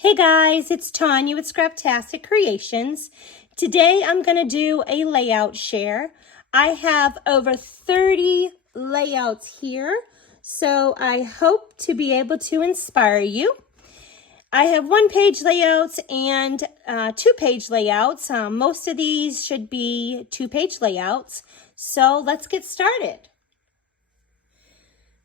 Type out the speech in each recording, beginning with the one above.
Hey guys, it's Tanya with Scraptastic Creations. Today I'm going to do a layout share. I have over 30 layouts here, so I hope to be able to inspire you. I have one-page layouts and two-page layouts. Most of these should be two-page layouts, so let's get started.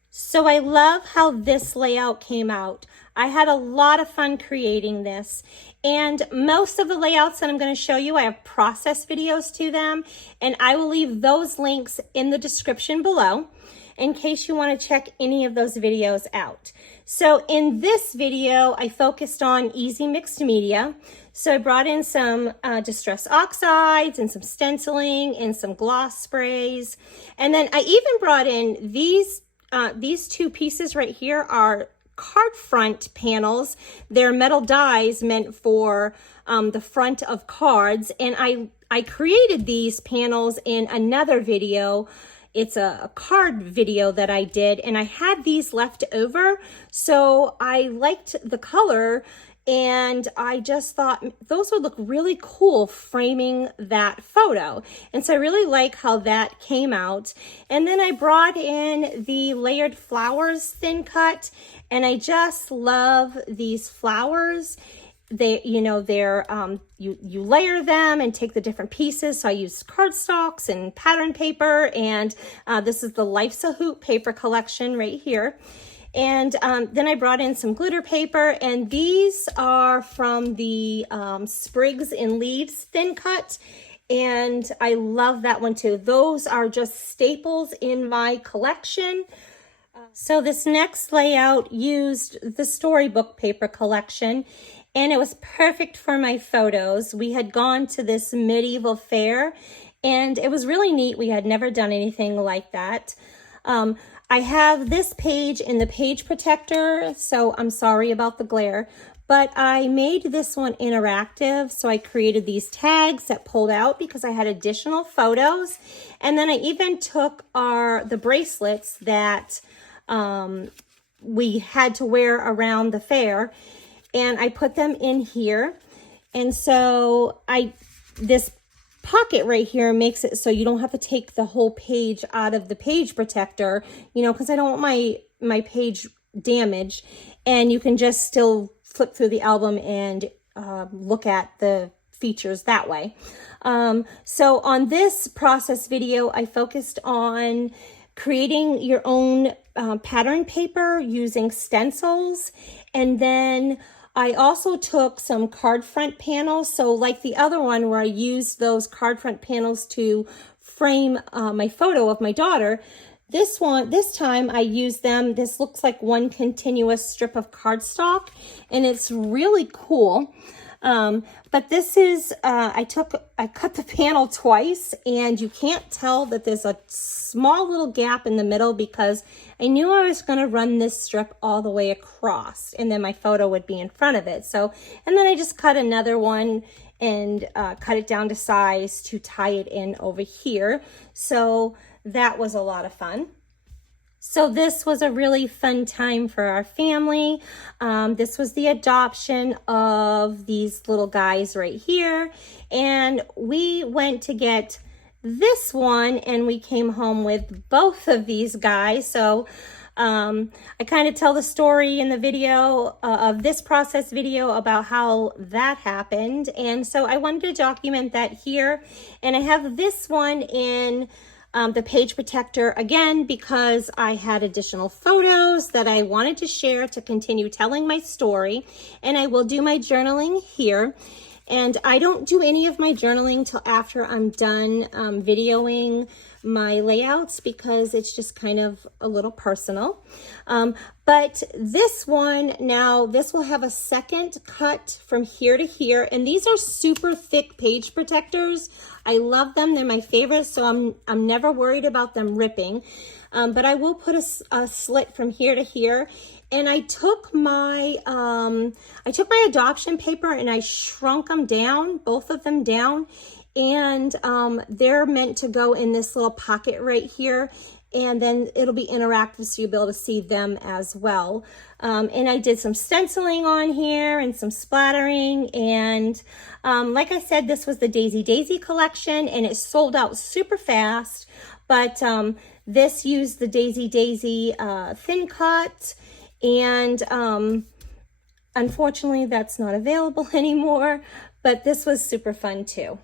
So I love how this layout came out. I had a lot of fun creating this, and most of the layouts that I'm going to show you, I have process videos to them, and I will leave those links in the description below in case you want to check any of those videos out. So in this video, I focused on easy mixed media. So I brought in some distress oxides and some stenciling and some gloss sprays, and then I even brought in these two pieces right here are card front panels. They're metal dies meant for the front of cards, and I created these panels in another video. It's a card video that I did, and I had these left over, so I liked the color, and I just thought those would look really cool framing that photo. And so I really like how that came out. And then I brought in the layered flowers thin cut, and I just love these flowers. They, you layer them and take the different pieces. So I used cardstocks and pattern paper, and this is the Life's a Hoop paper collection right here. And then I brought in some glitter paper, and these are from the Sprigs and Leaves thin cut, and I love that one too. Those are just staples in my collection. So this next layout used the storybook paper collection, and it was perfect for my photos. We had gone to this medieval fair, and it was really neat. We had never done anything like that. I have this page in the page protector, so I'm sorry about the glare, but I made this one interactive. So I created these tags that pulled out because I had additional photos. And then I even took the bracelets that we had to wear around the fair, and I put them in here. And so this pocket right here makes it so you don't have to take the whole page out of the page protector, because I don't want my page damaged, and you can just still flip through the album and look at the features that way. So on this process video, I focused on creating your own pattern paper using stencils, and then I also took some card front panels. So like the other one where I used those card front panels to frame my photo of my daughter, this time I used them. This looks like one continuous strip of cardstock, and it's really cool. But this is, I cut the panel twice, and you can't tell that there's a small little gap in the middle because I knew I was going to run this strip all the way across, and then my photo would be in front of it. So, and then I just cut another one and cut it down to size to tie it in over here. So that was a lot of fun. So this was a really fun time for our family. This was the adoption of these little guys right here. And we went to get this one, and we came home with both of these guys. So I kind of tell the story in the video of this process video about how that happened. And so I wanted to document that here. And I have this one in the page protector again because I had additional photos that I wanted to share to continue telling my story, and I will do my journaling here. And I don't do any of my journaling till after I'm done videoing my layouts because it's just kind of a little personal. But this one now, this will have a second cut from here to here, and these are super thick page protectors. I love them. They're my favorite, so I'm never worried about them ripping. But I will put a slit from here to here. And I took my adoption paper and I shrunk them down, both of them down, and they're meant to go in this little pocket right here. and then it'll be interactive so you'll be able to see them as well. And I did some stenciling on here and some splattering, and like I said, this was the Daisy collection, and it sold out super fast, but this used the Daisy thin cut, and unfortunately that's not available anymore, but this was super fun too.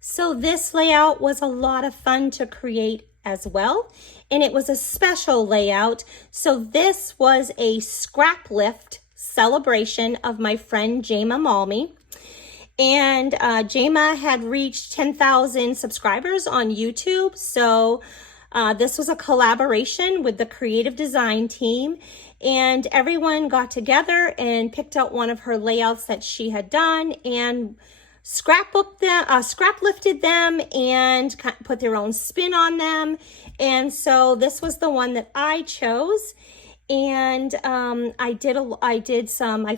So this layout was a lot of fun to create as well, and it was a special layout. So this was a scrap lift celebration of my friend Jama Malmy, and Jama had reached 10,000 subscribers on YouTube. So this was a collaboration with the creative design team, and everyone got together and picked out one of her layouts that she had done and scrap lifted them and put their own spin on them. And so this was the one that I chose, and I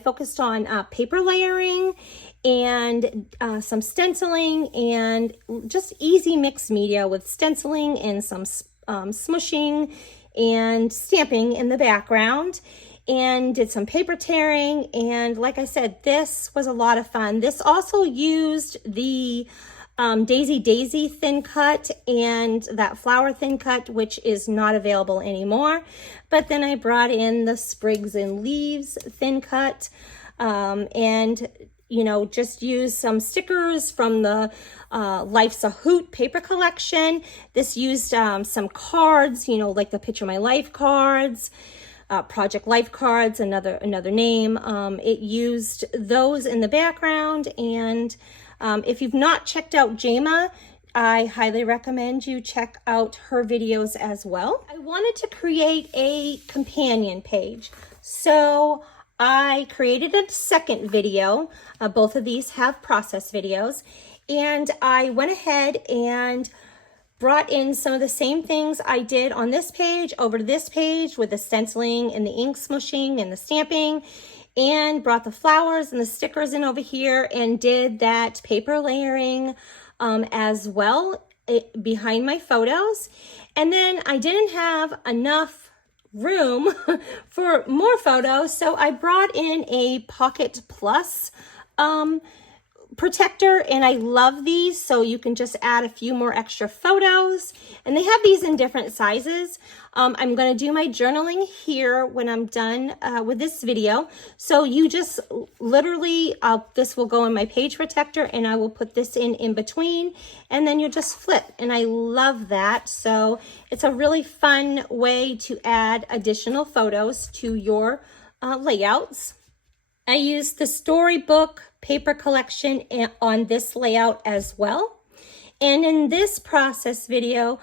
focused on paper layering and some stenciling and just easy mixed media with stenciling and some smushing and stamping in the background, and did some paper tearing. And like I said, this was a lot of fun. This also used the Daisy thin cut and that flower thin cut, which is not available anymore. But then I brought in the sprigs and leaves thin cut, and just use some stickers from the Life's a Hoot paper collection. This used some cards, like the Picture My Life cards, Project Life cards, another name. It used those in the background. And if you've not checked out Jama, I highly recommend you check out her videos as well. I wanted to create a companion page, so I created a second video. Both of these have process videos, and I went ahead and brought in some of the same things I did on this page over to this page with the stenciling and the ink smushing and the stamping, and brought the flowers and the stickers in over here and did that paper layering as well behind my photos. And then I didn't have enough room for more photos, so I brought in a Pocket Plus protector, and I love these, so you can just add a few more extra photos, and they have these in different sizes. I'm going to do my journaling here when I'm done with this video, so you just literally this will go in my page protector, and I will put this in between, and then you just flip, and I love that. So it's a really fun way to add additional photos to your layouts. I used the Storybook paper collection on this layout as well. And in this process video,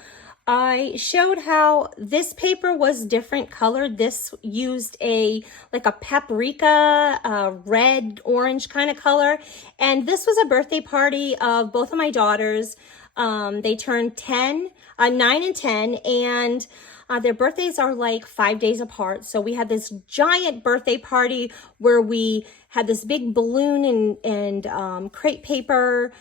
I showed how this paper was different colored. This used like a paprika, red, orange kind of color. And this was a birthday party of both of my daughters. They turned 9 and 10, and their birthdays are like 5 days apart. So we had this giant birthday party where we had this big balloon and crepe paper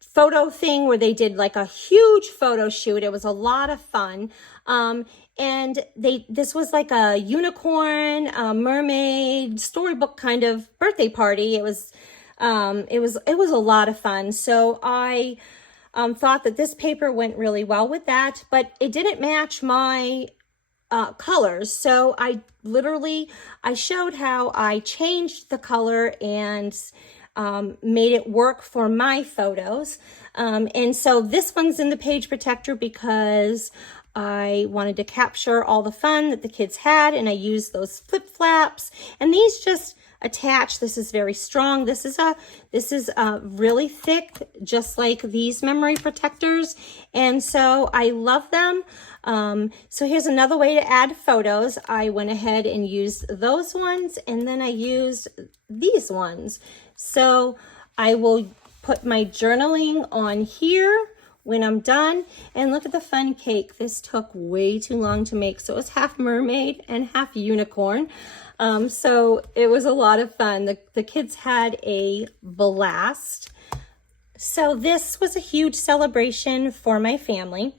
photo thing where they did like a huge photo shoot. It was a lot of fun. And this was like a unicorn, mermaid, storybook kind of birthday party. It was a lot of fun. So I thought that this paper went really well with that, but it didn't match my colors. So I showed how I changed the color and made it work for my photos. And so this one's in the page protector because I wanted to capture all the fun that the kids had, and I used those flip flaps, and these just attach. This is very strong. This is really thick, just like these memory protectors, and so I love them. So here's another way to add photos. I went ahead and used those ones, and then I used these ones. So I will put my journaling on here when I'm done, and look at the fun cake. This took way too long to make, so it was half mermaid and half unicorn. So it was a lot of fun. The kids had a blast. So this was a huge celebration for my family.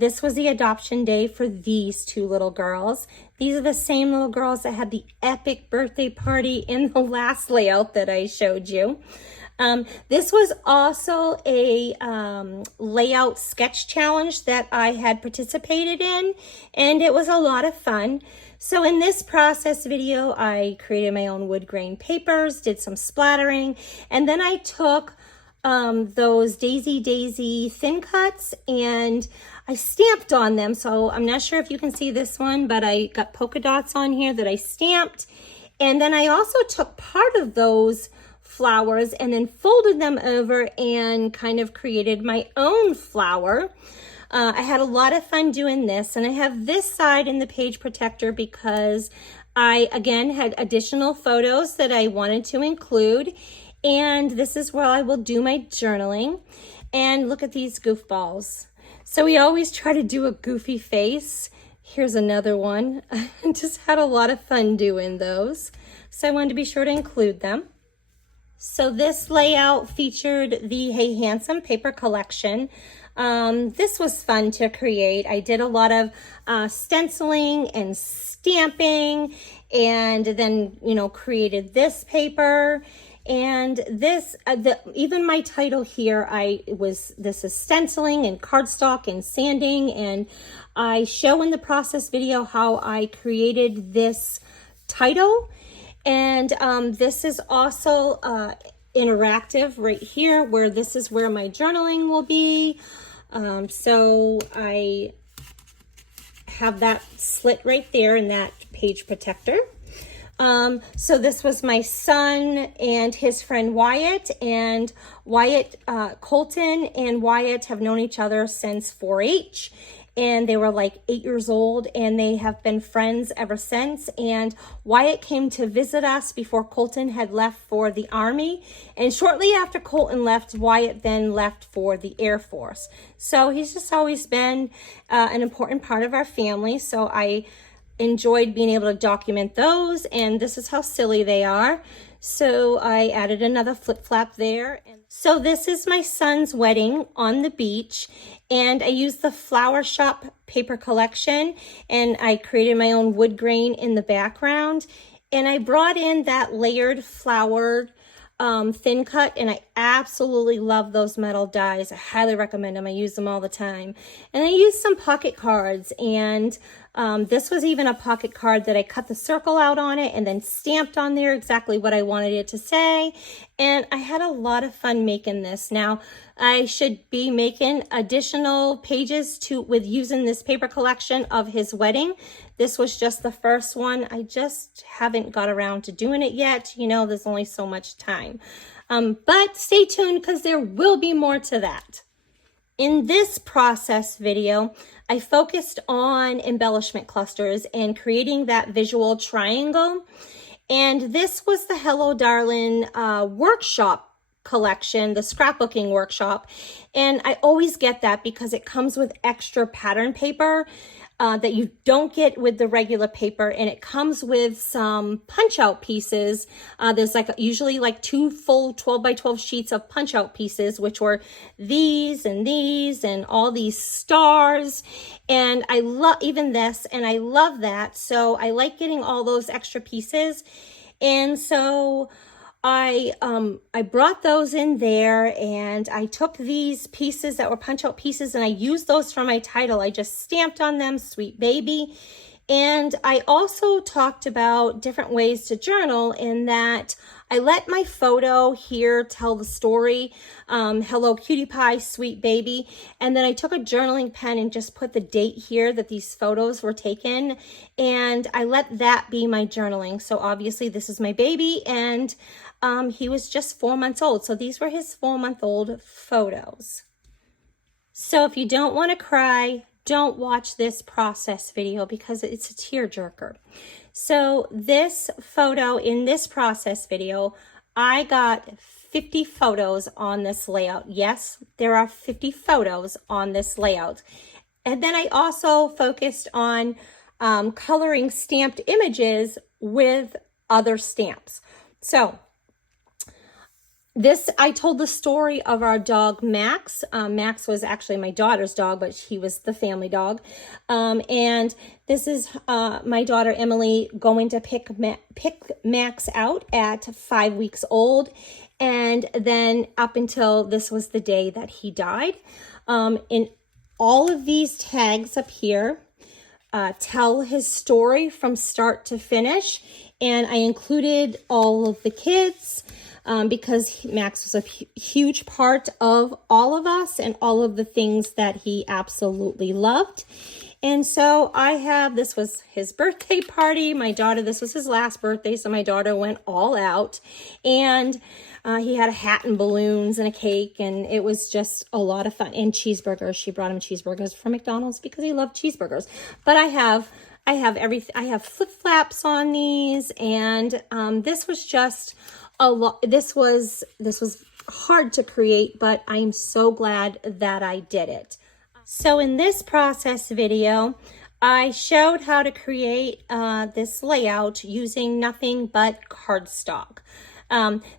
this was the adoption day for these two little girls. These are the same little girls that had the epic birthday party in the last layout that I showed you. This was also a layout sketch challenge that I had participated in, and it was a lot of fun. So in this process video, I created my own wood grain papers, did some splattering, and then I took those Daisy thin cuts and I stamped on them. So I'm not sure if you can see this one, but I got polka dots on here that I stamped. And then I also took part of those flowers and then folded them over and kind of created my own flower. I had a lot of fun doing this, and I have this side in the page protector because I, again, had additional photos that I wanted to include, and this is where I will do my journaling. And look at these goofballs. So we always try to do a goofy face. Here's another one. I just had a lot of fun doing those, so I wanted to be sure to include them. So this layout featured the Hey Handsome paper collection. This was fun to create. I did a lot of stenciling and stamping, and then, you know, created this paper. And this, even my title here, this is stenciling and cardstock and sanding, and I show in the process video how I created this title. And this is also interactive right here, where this is where my journaling will be. So I have that slit right there in that page protector. So this was my son and his friend Wyatt, and Colton and Wyatt have known each other since 4-H. And they were like 8 years old, and they have been friends ever since. And Wyatt came to visit us before Colton had left for the Army. And shortly after Colton left, Wyatt then left for the Air Force. So he's just always been an important part of our family. So I enjoyed being able to document those, and this is how silly they are. So I added another flip flap there. So this is my son's wedding on the beach, and I used the Flower Shop paper collection, and I created my own wood grain in the background, and I brought in that layered flowered thin cut, and I absolutely love those metal dies. I highly recommend them. I use them all the time. And I used some pocket cards, and this was even a pocket card that I cut the circle out on it and then stamped on there exactly what I wanted it to say. And I had a lot of fun making this. Now, I should be making additional pages with using this paper collection of his wedding. This was just the first one. I just haven't got around to doing it yet. You know, there's only so much time. But stay tuned, because there will be more to that. In this process video, I focused on embellishment clusters and creating that visual triangle. And this was the Hello Darling workshop collection, the scrapbooking workshop. And I always get that because it comes with extra pattern paper that you don't get with the regular paper, and it comes with some punch out pieces. There's usually like 2 full 12 by 12 sheets of punch out pieces, which were these and all these stars. And I love even this, and I love that. So I like getting all those extra pieces. And so I brought those in there, and I took these pieces that were punch out pieces, and I used those for my title. I just stamped on them, Sweet Baby. And I also talked about different ways to journal, in that I let my photo here tell the story, Hello Cutie Pie, Sweet Baby. And then I took a journaling pen and just put the date here that these photos were taken. And I let that be my journaling. So obviously this is my baby, and he was just 4 months old. So these were his 4-month-old photos. So if you don't want to cry, don't watch this process video, because it's a tearjerker. So this photo in this process video, I got 50 photos on this layout. Yes, there are 50 photos on this layout. And then I also focused on coloring stamped images with other stamps. So This, I told the story of our dog, Max. Max was actually my daughter's dog, but he was the family dog. And this is my daughter, Emily, going to pick Max out at 5 weeks old. And then up until this was the day that he died. In all of these tags up here tell his story from start to finish. And I included all of the kids, because Max was a huge part of all of us and all of the things that he absolutely loved. And so I have, this was his birthday party. My daughter, this was his last birthday, so my daughter went all out. And he had a hat and balloons and a cake, and it was just a lot of fun. And cheeseburgers. She brought him cheeseburgers from McDonald's because he loved cheeseburgers. But I have everything. I have flip flaps on these, and this was just a lot. This was hard to create, but I'm so glad that I did it. So in this process video, I showed how to create this layout using nothing but cardstock.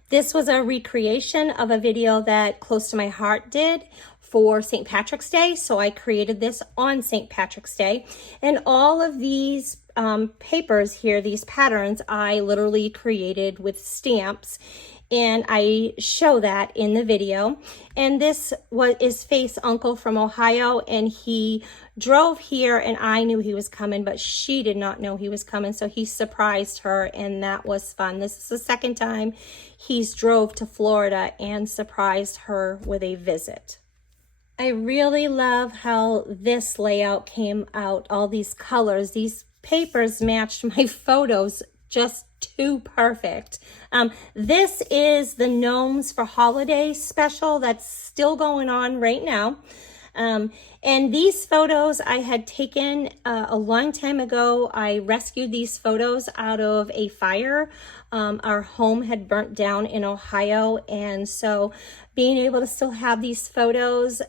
This was a recreation of a video that Close to My Heart did for St. Patrick's Day. So I created this on St. Patrick's Day. And all of these papers here, these patterns, I literally created with stamps. And I show that in the video. And this is Faith's uncle from Ohio, and he drove here, and I knew he was coming, but she did not know he was coming, so he surprised her, and that was fun. This is the second time he's drove to Florida and surprised her with a visit. I really love how this layout came out, all these colors. These papers matched my photos just too perfect. This is the Gnomes for Holiday special that's still going on right now. And these photos I had taken a long time ago. I rescued these photos out of a fire. Our home had burnt down in Ohio, and so being able to still have these photos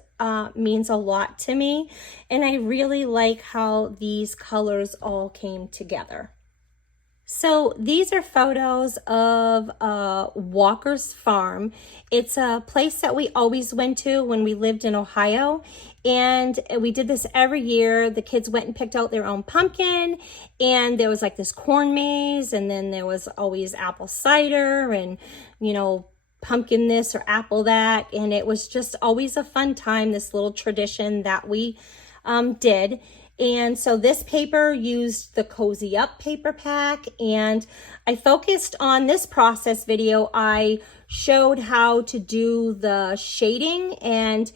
means a lot to me. And I really like how these colors all came together. So these are photos of Walker's Farm. It's a place that we always went to when we lived in Ohio. And we did this every year. The kids went and picked out their own pumpkin. And there was like this corn maze. And then there was always apple cider and, you know, pumpkin this or apple that. And it was just always a fun time, this little tradition that we did. And so this paper used the Cozy Up paper pack, and I focused on this process video. I showed how to do the shading and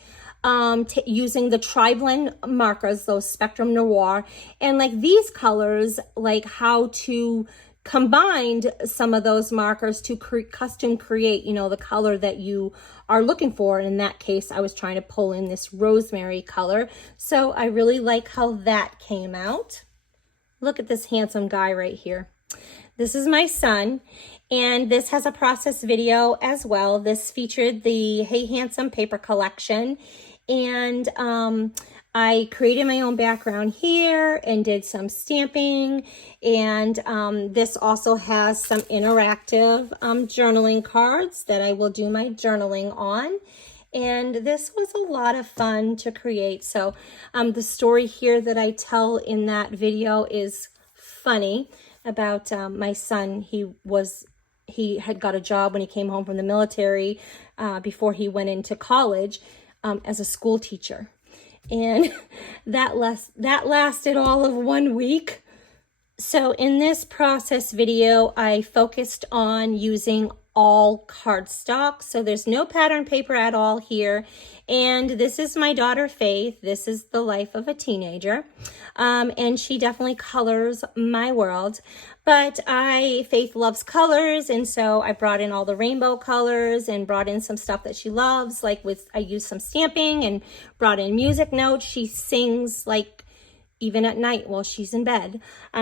using the tri-blend markers, those Spectrum Noir, and like these colors, like how to combined some of those markers to custom create, you know, the color that you are looking for. And in that case, I was trying to pull in this rosemary color. So I really like how that came out. Look at this handsome guy right here. This is my son, and this has a process video as well. This featured the Hey Handsome paper collection, and I created my own background here and did some stamping, and this also has some interactive journaling cards that I will do my journaling on. And this was a lot of fun to create. So the story here that I tell in that video is funny about my son. He had got a job when he came home from the military before he went into college as a school teacher. And that lasted all of 1 week. So in this process video, I focused on using all cardstock. So there's no pattern paper at all here. And this is my daughter, Faith. This is the life of a teenager. And she definitely colors my world. But Faith loves colors, and so I brought in all the rainbow colors and brought in some stuff that she loves. Like I used some stamping and brought in music notes. She sings like even at night while she's in bed.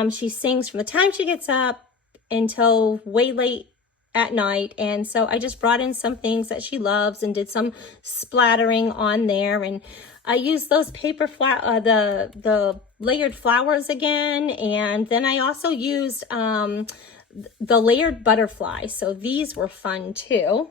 She sings from the time she gets up until way late at night. And so I just brought in some things that she loves and did some splattering on there. And I used those paper the layered flowers again. And then I also used the layered butterfly. So these were fun too.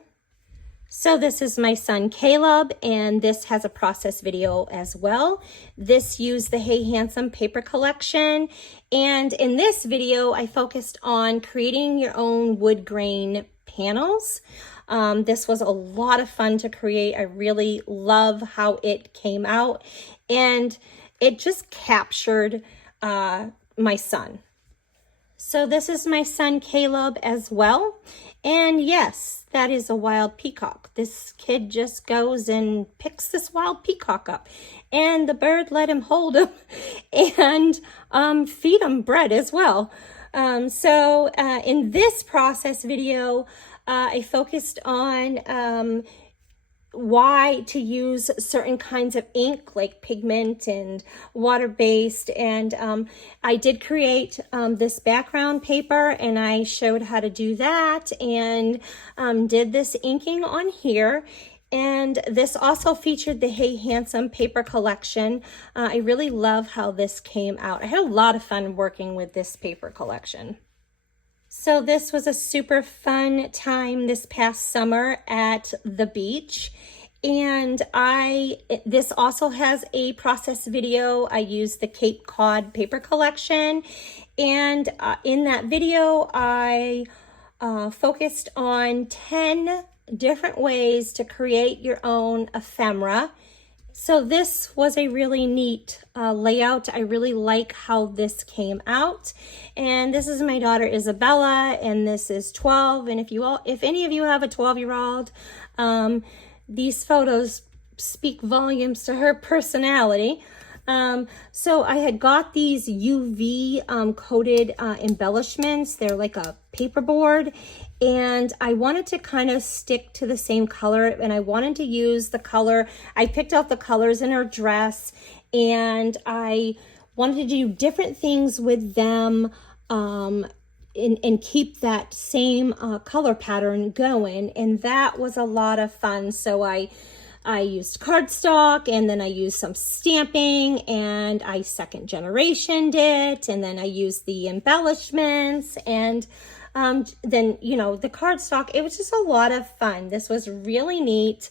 So this is my son Caleb, and this has a process video as well. This used the Hey Handsome paper collection, and in this video I focused on creating your own wood grain panels. This was a lot of fun to create. I really love how it came out, and it just captured my son. So this is my son Caleb as well. And yes, that is a wild peacock. This kid just goes and picks this wild peacock up, and the bird let him hold him and feed him bread as well. In this process video, I focused on why to use certain kinds of ink like pigment and water-based, and I did create this background paper, and I showed how to do that, and did this inking on here. And this also featured the Hey Handsome paper collection. I really love how this came out. I had a lot of fun working with this paper collection. So this was a super fun time this past summer at the beach. And this also has a process video. I used the Cape Cod paper collection. And in that video, I focused on 10 different ways to create your own ephemera. So this was a really neat layout. I really like how this came out. And this is my daughter Isabella, and this is 12. And if any of you have a 12-year-old, these photos speak volumes to her personality. So I had got these UV coated embellishments. They're like a paperboard, and I wanted to kind of stick to the same color, and I wanted to use the color. I picked out the colors in her dress, and I wanted to do different things with them and keep that same color pattern going, and that was a lot of fun. So I used cardstock, and then I used some stamping, and I second generationed it, and then I used the embellishments, and then, you know, the cardstock. It was just a lot of fun. This was really neat,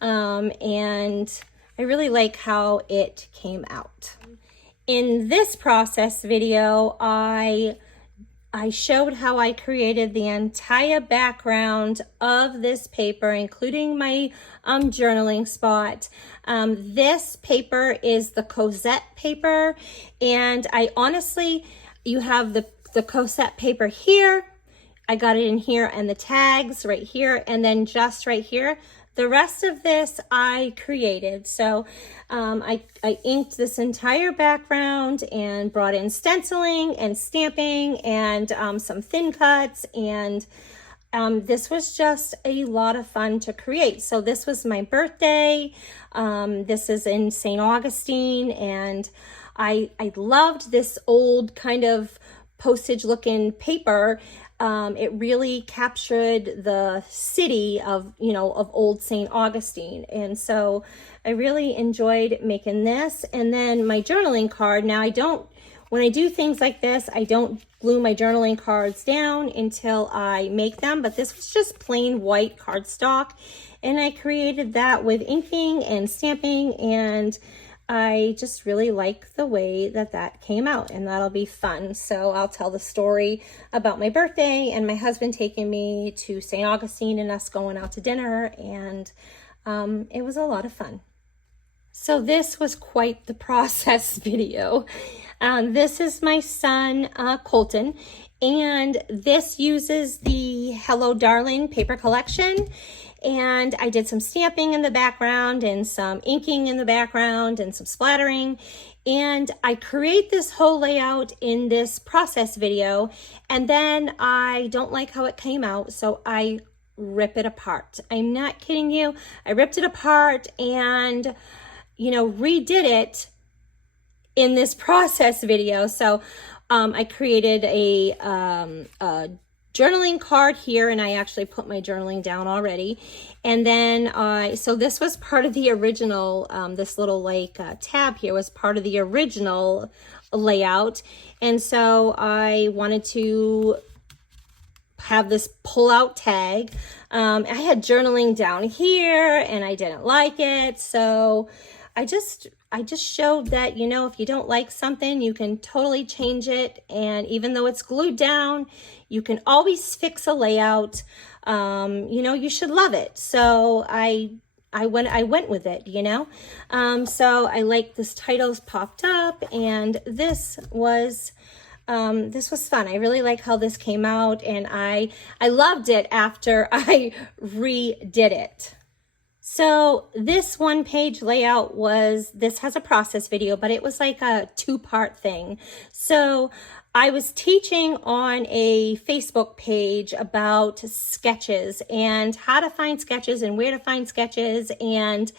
and I really like how it came out. In this process video, I showed how I created the entire background of this paper, including my journaling spot. This paper is the Cosette paper, and you have the Cosette paper here. I got it in here, and the tags right here, and then just right here. The rest of this I created. So I inked this entire background and brought in stenciling and stamping and some thin cuts, and this was just a lot of fun to create. So this was my birthday. This is in St. Augustine, and I loved this old kind of postage looking paper. It really captured the city of old St. Augustine. And so I really enjoyed making this. And then my journaling card. Now when I do things like this, I don't glue my journaling cards down until I make them, but this was just plain white cardstock. And I created that with inking and stamping, and I just really like the way that came out, and that'll be fun. So I'll tell the story about my birthday and my husband taking me to St. Augustine and us going out to dinner, and it was a lot of fun. So this was quite the process video. This is my son, Colton, and this uses the Hello Darling paper collection. And I did some stamping in the background and some inking in the background and some splattering. And I create this whole layout in this process video, and then I don't like how it came out, so I rip it apart. I'm not kidding you. I ripped it apart and, redid it in this process video. So I created a journaling card here, and I actually put my journaling down already. And then so this was part of the original, this little tab here was part of the original layout. And so I wanted to have this pull-out tag. I had journaling down here and I didn't like it, so I just showed that, you know, if you don't like something, you can totally change it, and even though it's glued down, you can always fix a layout. You know, you should love it. So I went with it, you know. So I like this titles popped up, and this was fun. I really like how this came out, and I loved it after I redid it. So this one page layout this has a process video, but it was like a 2-part thing. So I was teaching on a Facebook page about sketches and how to find sketches and where to find sketches, and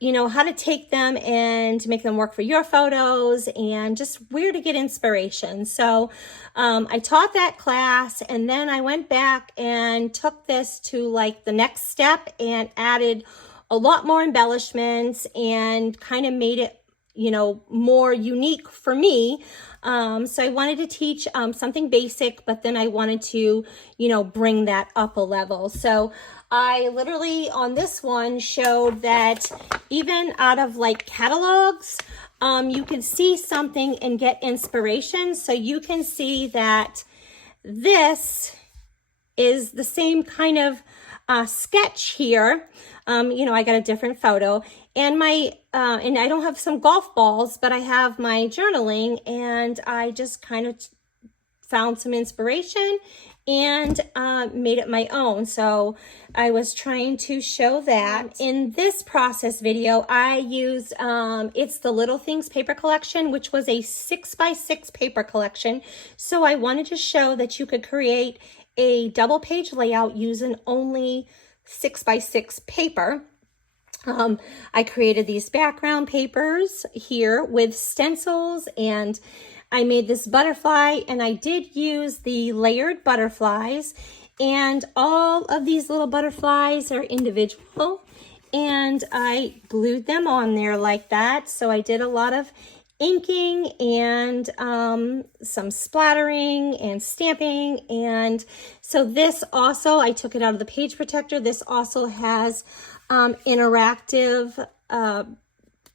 you know, how to take them and make them work for your photos, and just where to get inspiration. So I taught that class, and then I went back and took this to like the next step and added a lot more embellishments and kind of made it, you know, more unique for me. So I wanted to teach something basic, but then I wanted to, you know, bring that up a level. So I literally on this one showed that even out of like catalogs, you can see something and get inspiration. So you can see that this is the same kind of sketch here. You know, I got a different photo, and and I don't have some golf balls, but I have my journaling, and I just kind of found some inspiration and made it my own. So I was trying to show that. In this process video, I used, it's the Little Things paper collection, which was a 6x6 paper collection. So I wanted to show that you could create a double page layout using only 6x6 paper. I created these background papers here with stencils, and I made this butterfly, and I did use the layered butterflies, and all of these little butterflies are individual, and I glued them on there like that. So I did a lot of inking and some splattering and stamping. And so this also, I took it out of the page protector. This also has interactive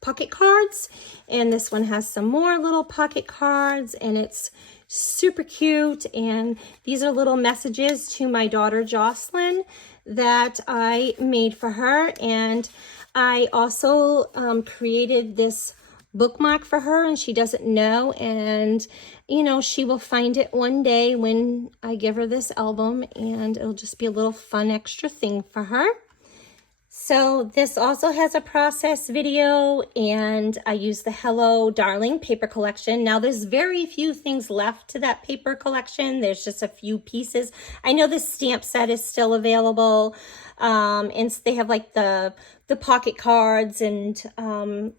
pocket cards, and this one has some more little pocket cards, and it's super cute. And these are little messages to my daughter Jocelyn that I made for her. And I also created this bookmark for her, and she doesn't know, and you know, she will find it one day when I give her this album, and it'll just be a little fun extra thing for her. So this also has a process video, and I use the Hello Darling paper collection. Now there's very few things left to that paper collection. There's just a few pieces. I know this stamp set is still available, and they have like the pocket cards and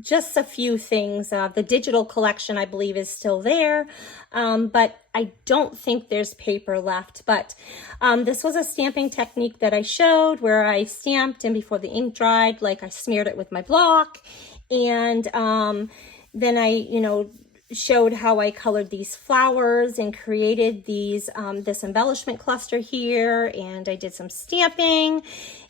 just a few things. The digital collection, I believe, is still there, but I don't think there's paper left. But this was a stamping technique that I showed where I stamped, and before the ink dried, like I smeared it with my block, and then I, you know, showed how I colored these flowers and created these this embellishment cluster here, and I did some stamping,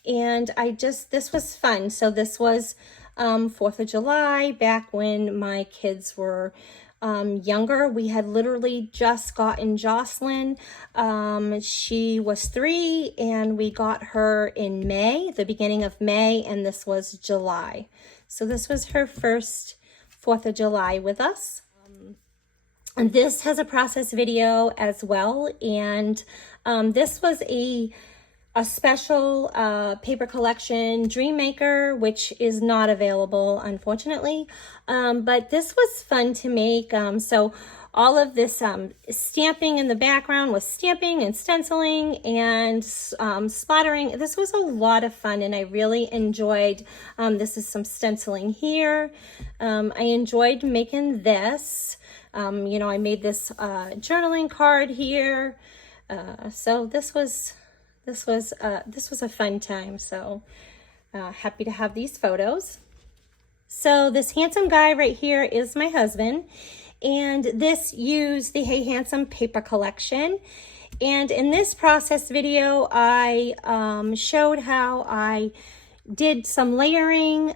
and this was fun. So this was 4th of July, back when my kids were younger. We had literally just gotten Jocelyn. She was 3, and we got her in May, the beginning of May, and this was July. So this was her first 4th of July with us. And this has a process video as well, and this was a special paper collection, Dream Maker, which is not available, unfortunately. But this was fun to make. So all of this stamping in the background was stamping and stenciling and splattering. This was a lot of fun, and I really enjoyed, this is some stenciling here. I enjoyed making this. You know, I made this journaling card here. So this was a fun time. So happy to have these photos. So this handsome guy right here is my husband, and this used the Hey Handsome paper collection, And in this process video, I showed how I did some layering.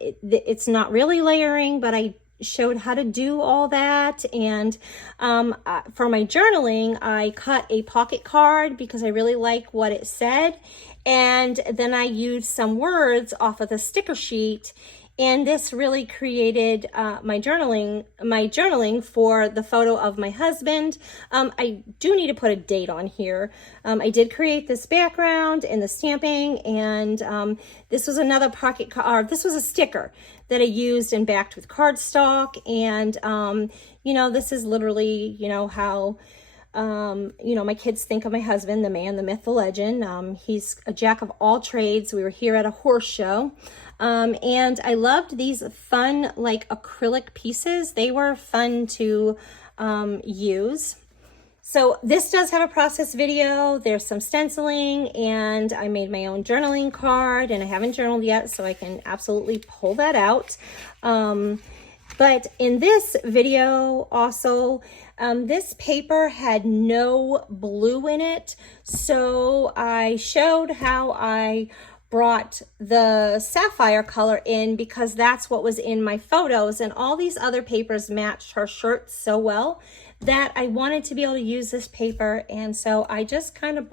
It's not really layering, but I showed how to do all that. And for my journaling, I cut a pocket card because I really like what it said. And then I used some words off of the sticker sheet, and this really created my journaling for the photo of my husband. I do need to put a date on here. I did create this background and the stamping, and this was another pocket card. This was a sticker that I used and backed with cardstock. And you know, this is literally, you know, how you know, my kids think of my husband, the man, the myth, the legend. He's a jack of all trades. We were here at a horse show. And I loved these fun, like, acrylic pieces. They were fun to use. So this does have a process video. There's some stenciling, and I made my own journaling card, and I haven't journaled yet, so I can absolutely pull that out. But in this video also, this paper had no blue in it. So I showed how I brought the sapphire color in because that's what was in my photos, and all these other papers matched her shirt so well that I wanted to be able to use this paper. And so I just kind of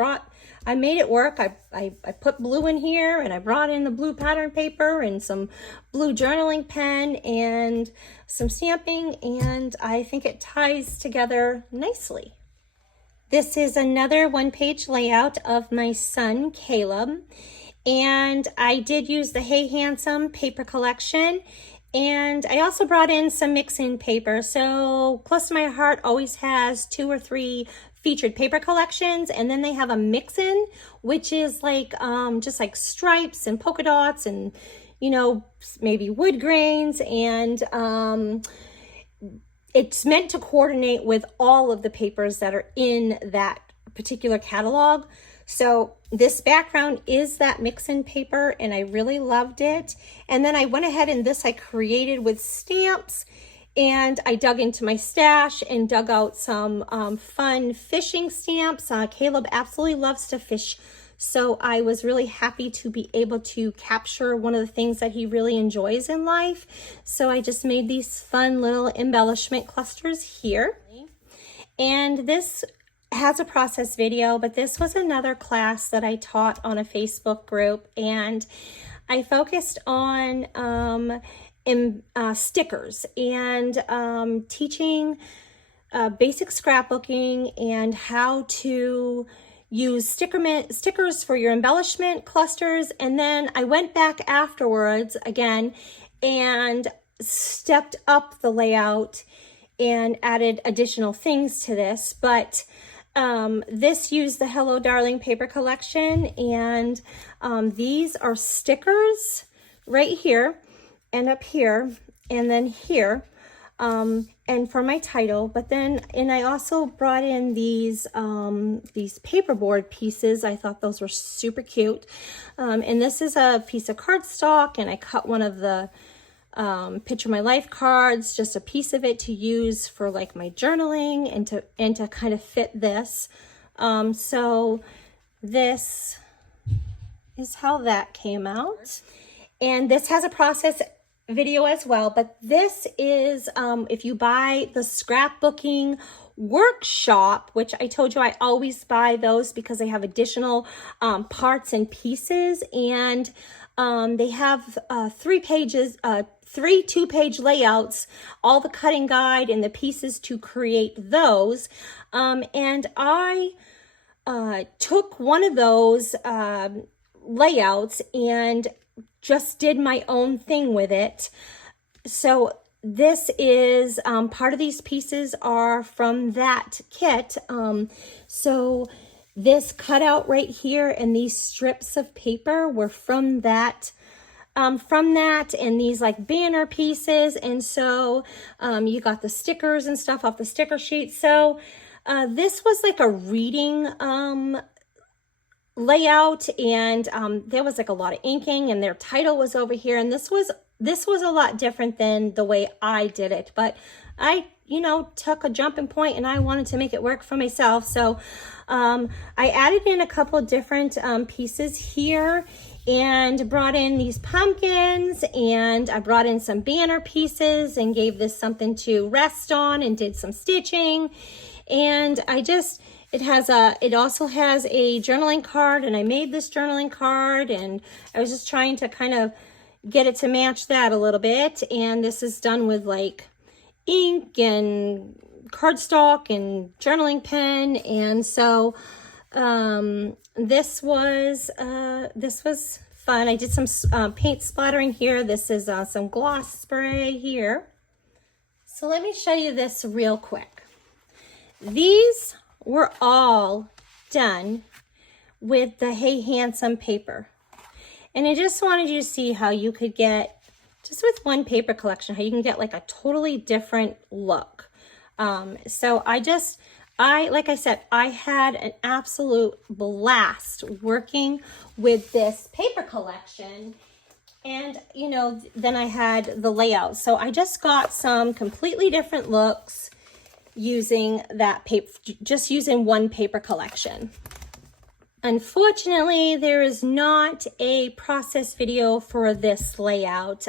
I made it work. I put blue in here, and I brought in the blue pattern paper and some blue journaling pen and some stamping, and I think it ties together nicely. This is another one-page layout of my son, Caleb. And I did use the Hey Handsome paper collection, and I also brought in some mix-in paper. So Close to My Heart always has 2 or 3 featured paper collections, and then they have a mix-in, which is like just like stripes and polka dots and, you know, maybe wood grains, and it's meant to coordinate with all of the papers that are in that particular catalog. So this background is that mix-in paper, and I really loved it. And then I went ahead, and this I created with stamps, and I dug into my stash and dug out some fun fishing stamps. Caleb absolutely loves to fish, so I was really happy to be able to capture one of the things that he really enjoys in life. So I just made these fun little embellishment clusters here. And this has a process video, but this was another class that I taught on a Facebook group, and I focused on stickers and teaching basic scrapbooking and how to use stickers for your embellishment clusters. And then I went back afterwards again and stepped up the layout and added additional things to this. But this used the Hello Darling paper collection, and these are stickers right here and up here and then here, and for my title. But then, and I also brought in these paperboard pieces. I thought those were super cute. And this is a piece of cardstock, and I cut one of the Picture My Life cards, just a piece of it to use for like my journaling and to kind of fit this. So this is how that came out. And this has a process video as well, but this is if you buy the Scrapbooking workshop, which I told you I always buy those because they have additional parts and pieces, and they have 3 pages, 3 2-page layouts, all the cutting guide and the pieces to create those. And I took one of those layouts and just did my own thing with it. So this is part of these pieces are from that kit. So this cutout right here and these strips of paper were from that, and these like banner pieces. And so you got the stickers and stuff off the sticker sheet. So this was like a reading layout, and there was like a lot of inking, and their title was over here, and this was a lot different than the way I did it. But I you know, took a jumping point and I wanted to make it work for myself. So I added in a couple of different pieces here and brought in these pumpkins, and I brought in some banner pieces and gave this something to rest on and did some stitching. And it also has a journaling card, and I made this journaling card, and I was just trying to kind of get it to match that a little bit. And this is done with like ink and cardstock and journaling pen. And so this was fun. I did some paint splattering here. This is some gloss spray here. So let me show you this real quick. These were all done with the Hey Handsome paper. And I just wanted you to see how you could get, just with one paper collection, how you can get like a totally different look. So like I said, I had an absolute blast working with this paper collection. And, you know, then I had the layout. So I just got some completely different looks using that paper, just using one paper collection. Unfortunately, there is not a process video for this layout.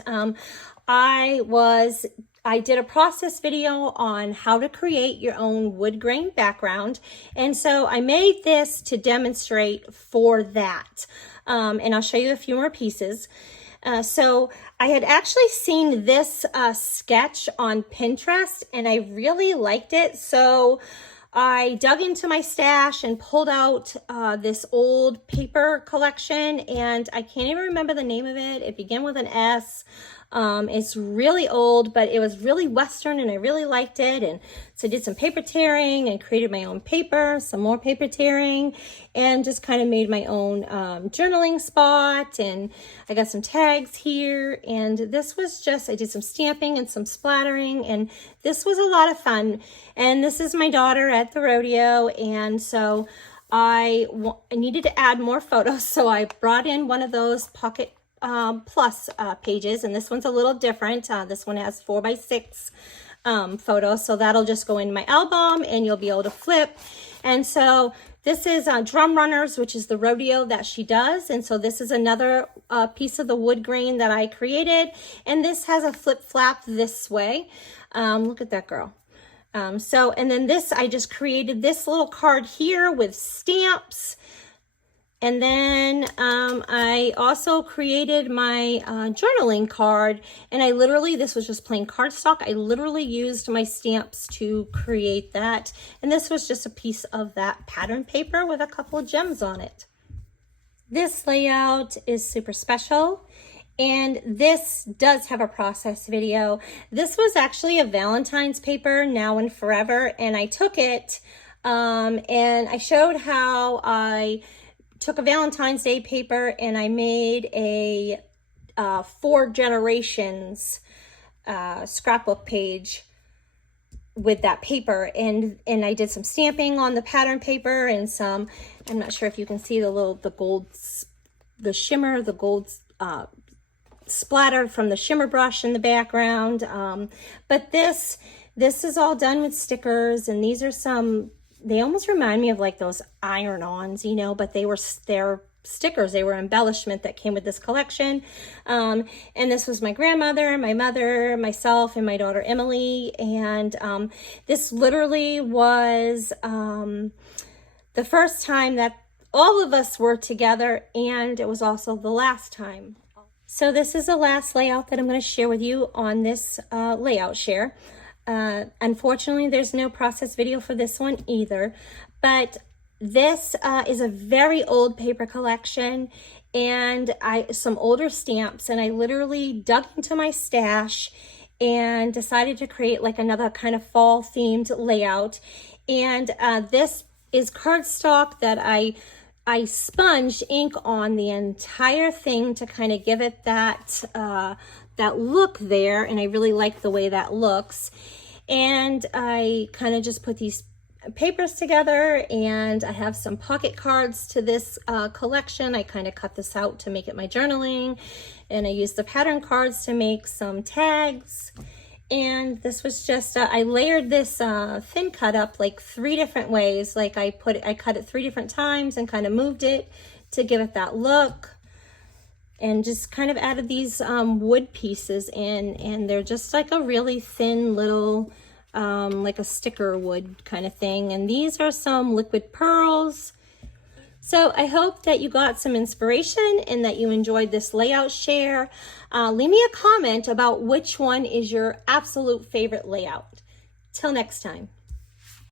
I did a process video on how to create your own wood grain background. And so I made this to demonstrate for that. And I'll show you a few more pieces. So I had actually seen this sketch on Pinterest and I really liked it. So I dug into my stash and pulled out this old paper collection, and I can't even remember the name of it. It began with an S. It's really old, but it was really Western and I really liked it. And so I did some paper tearing and created my own paper, some more paper tearing, and just kind of made my own journaling spot. And I got some tags here. And this was just, I did some stamping and some splattering, and this was a lot of fun. And this is my daughter at the rodeo. And so I needed to add more photos. So I brought in one of those Pocket Plus pages, and this one's a little different. This one has 4x6 photos, so that'll just go in my album and you'll be able to flip. And so this is Drum Runners, which is the rodeo that she does. And so this is another piece of the wood grain that I created, and this has a flip flap this way. Look at that girl. And then this, I just created this little card here with stamps. And then I also created my journaling card, and this was just plain cardstock. I literally used my stamps to create that. And this was just a piece of that pattern paper with a couple of gems on it. This layout is super special, and this does have a process video. This was actually a Valentine's paper, Now and Forever, and I took it and I showed how I took a Valentine's Day paper and I made a 4 generations scrapbook page with that paper, and I did some stamping on the pattern paper and some, I'm not sure if you can see the gold splatter from the shimmer brush in the background. But this is all done with stickers, and these are they almost remind me of like those iron-ons, you know, but they're stickers. They were embellishment that came with this collection. And this was my grandmother, my mother, myself, and my daughter Emily. And this literally was the first time that all of us were together, and it was also the last time. So this is the last layout that I'm going to share with you on this layout share. Unfortunately, there's no process video for this one either, but this is a very old paper collection and some older stamps, and I literally dug into my stash and decided to create like another kind of fall themed layout. And this is cardstock that I sponged ink on the entire thing to kind of give it that look there, and I really like the way that looks. And I kind of just put these papers together, and I have some pocket cards to this collection. I kind of cut this out to make it my journaling, and I used the pattern cards to make some tags. And this was just, I layered this thin cut up like 3 different ways. Like I cut it 3 different times and kind of moved it to give it that look. And just kind of added these wood pieces in, and they're just like a really thin little, like a sticker wood kind of thing. And these are some liquid pearls. So I hope that you got some inspiration and that you enjoyed this layout share. Leave me a comment about which one is your absolute favorite layout. Till next time.